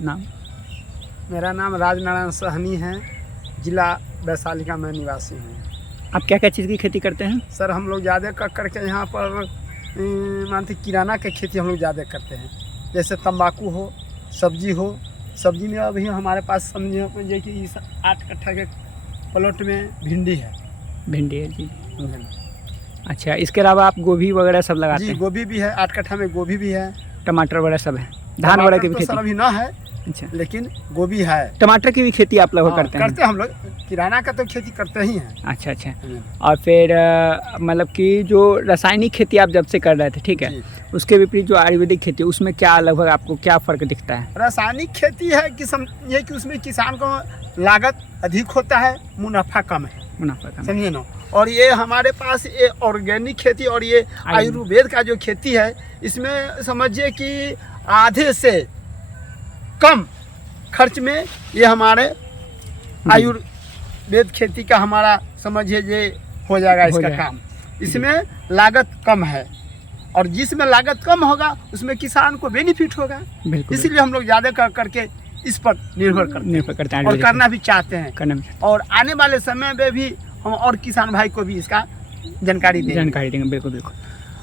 नाम? मेरा नाम राजनारायण सहनी है, जिला वैशाली का मैं निवासी हूँ। आप क्या क्या चीज़ की खेती करते हैं? सर हम लोग ज़्यादा करके यहाँ पर मानते किराना की खेती हम लोग ज़्यादा करते हैं, जैसे तंबाकू हो, सब्जी हो। सब्जी में अभी हमारे पास समझिए कि इस 8 कट्ठा के प्लॉट में भिंडी है। भिंडी है जी। अच्छा, इसके अलावा आप गोभी वगैरह सब लगाते जी हैं? गोभी भी है, 8 कट्ठा में गोभी भी है। टमाटर वगैरह सब है? धान वगैरह की भी तो खेती? सर अभी ना है, अच्छा, लेकिन गोभी है। टमाटर की भी खेती आप लोग करते हैं? करते हैं हम लोग, किराना का तो खेती करते ही हैं। अच्छा अच्छा। और फिर मतलब कि जो रासायनिक खेती आप जब से कर रहे थे, ठीक है, उसके विपरीत जो आयुर्वेदिक खेती, उसमें क्या लगभग आपको क्या फ़र्क दिखता है? रासायनिक खेती है कि समझिए कि उसमें किसान को लागत अधिक होता है, मुनाफा कम है। मुनाफा कम, समझिए ना। और ये हमारे पास ये ऑर्गेनिक खेती और ये आयुर्वेद का जो खेती है, इसमें समझिए कि आधे से कम खर्च में ये हमारे आयुर्वेद खेती का हमारा समझिए ये हो जाएगा इसका काम। इसमें लागत कम है, और जिसमें लागत कम होगा उसमें किसान को बेनिफिट होगा। इसीलिए हम लोग ज़्यादा करके इस पर निर्भर करते हैं और करना भी चाहते हैं। और आने वाले समय में भी हम और किसान भाई को भी इसका जानकारी देंगे। बिल्कुल बिल्कुल।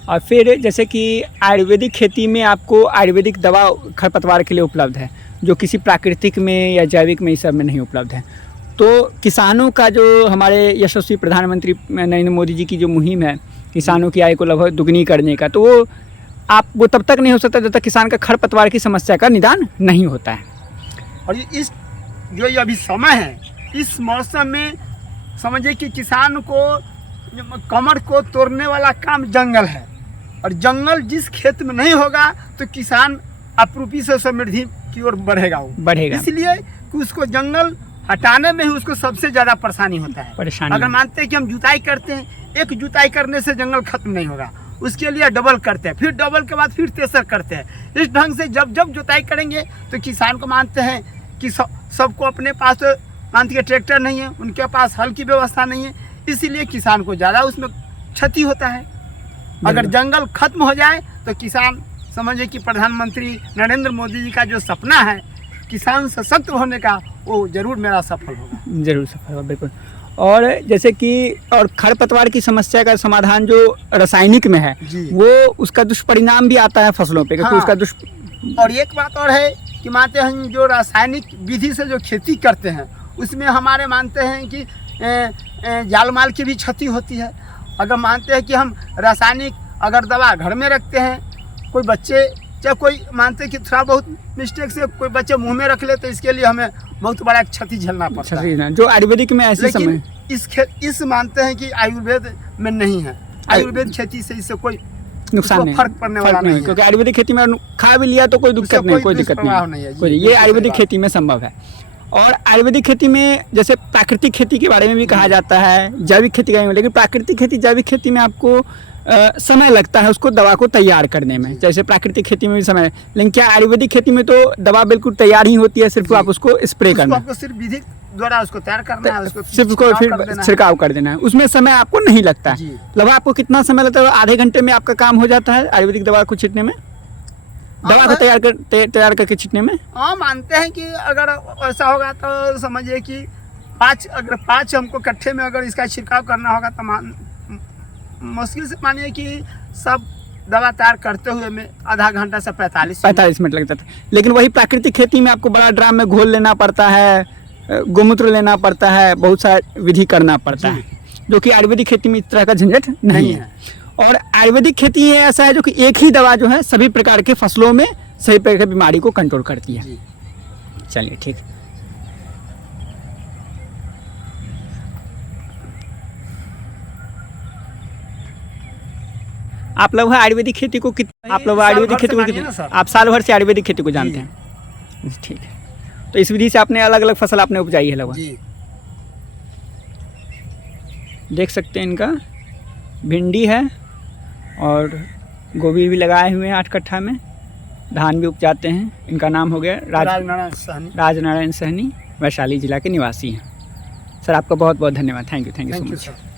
और फिर जैसे कि आयुर्वेदिक खेती में आपको आयुर्वेदिक दवा खरपतवार के लिए उपलब्ध है, जो किसी प्राकृतिक में या जैविक में इस सब में नहीं उपलब्ध है। तो किसानों का जो हमारे यशस्वी प्रधानमंत्री नरेंद्र मोदी जी की जो मुहिम है किसानों की आय को लगभग दुगनी करने का, तो वो तब तक नहीं हो सकता जब तक किसान का खरपतवार की समस्या का निदान नहीं होता है। और इस जो ये अभी समय है, इस मौसम में समझिए कि किसान को कमर को तोड़ने वाला काम जंगल है, और जंगल जिस खेत में नहीं होगा तो किसान अपूर्ति से समृद्धि की ओर बढ़ेगा। इसलिए कि उसको जंगल हटाने में ही उसको सबसे ज़्यादा परेशानी होता है। अगर मानते हैं कि हम जुताई करते हैं, एक जुताई करने से जंगल खत्म नहीं होगा, उसके लिए डबल करते हैं, फिर डबल के बाद फिर तेसर करते हैं। इस ढंग से जब जब जुताई करेंगे तो किसान को मानते हैं कि सबको अपने पास तो मानते हैं ट्रैक्टर नहीं है, उनके पास हल की व्यवस्था नहीं है, इसीलिए किसान को ज़्यादा उसमें क्षति होता है। अगर जंगल खत्म हो जाए तो किसान समझिए कि प्रधानमंत्री नरेंद्र मोदी जी का जो सपना है किसान सशक्त होने का, वो जरूर मेरा सफल होगा। जरूर सफल होगा, बिल्कुल। और जैसे कि और खरपतवार की समस्या का समाधान जो रासायनिक में है, वो उसका दुष्परिणाम भी आता है फसलों पे, क्योंकि उसका और एक बात और है कि मानते हैं जो रासायनिक विधि से जो खेती करते हैं उसमें हमारे मानते हैं कि जाल माल की भी क्षति होती है। अगर मानते हैं कि हम रासायनिक अगर दवा घर में रखते हैं, कोई बच्चे चाहे कोई मानते हैं कि थोड़ा बहुत मिस्टेक से कोई बच्चे मुंह में रख ले, तो इसके लिए हमें बहुत बड़ा क्षति झेलना पड़ता है, जो आयुर्वेदिक में ऐसे समय इस मानते हैं कि आयुर्वेद में नहीं है। आयुर्वेद खेती से इससे कोई नुकसान नहीं, फर्क पड़ने वाला नहीं है, क्योंकि आयुर्वेदिक खेती में खा भी लिया तो कोई दिक्कत नहीं, कोई दिक्कत नहीं, ये आयुर्वेदिक खेती में संभव है। और आयुर्वेदिक खेती में जैसे प्राकृतिक खेती के बारे में भी कहा जाता है, जैविक खेती का, लेकिन प्राकृतिक खेती जैविक खेती में आपको समय लगता है उसको दवा को तैयार करने में, जैसे प्राकृतिक खेती में भी समय, लेकिन क्या आयुर्वेदिक खेती में तो दवा बिल्कुल तैयार ही होती है, सिर्फ आप उसको स्प्रे करना है, सिर्फ विधि द्वारा उसको तैयार करना है, उसको सिर्फ उसको फिर छिड़काव कर देना है, उसमें समय आपको नहीं लगता है। लगभग आपको कितना समय लगता है? आधे घंटे में आपका काम हो जाता है आयुर्वेदिक दवा को छींटने में, दवा को तैयार करके छींटने में। हाँ, मानते हैं कि अगर ऐसा होगा तो समझिए कि 5 हमको कट्ठे में अगर इसका छिड़काव करना होगा तो मुश्किल से मानिए कि सब दवा तैयार करते हुए में आधा घंटा से 45 मिनट लगता था। लेकिन वही प्राकृतिक खेती में आपको बड़ा ड्राम में घोल लेना पड़ता है, गोमूत्र लेना पड़ता है, बहुत सारा विधि करना पड़ता है, जो कि आयुर्वेदिक खेती में इस तरह का झंझट नहीं है। और आयुर्वेदिक खेती ऐसा है जो कि एक ही दवा जो है सभी प्रकार के फसलों में सभी प्रकार की बीमारी को कंट्रोल करती है। चलिए ठीक। आप लोग आयुर्वेदिक खेती को आप साल भर से आयुर्वेदिक खेती को जानते हैं? ठीक है। तो इस विधि से आपने अलग अलग फसल आपने उपजाई है लगभग, देख सकते हैं। इनका भिंडी है और गोभी भी लगाए हुए हैं 8 कट्ठा में, धान भी उपजाते हैं। इनका नाम हो गया राजनारायण सहनी। राजनारायण सहनी, वैशाली जिला के निवासी हैं। सर आपका बहुत बहुत धन्यवाद। Thank you so thank you much. Sir.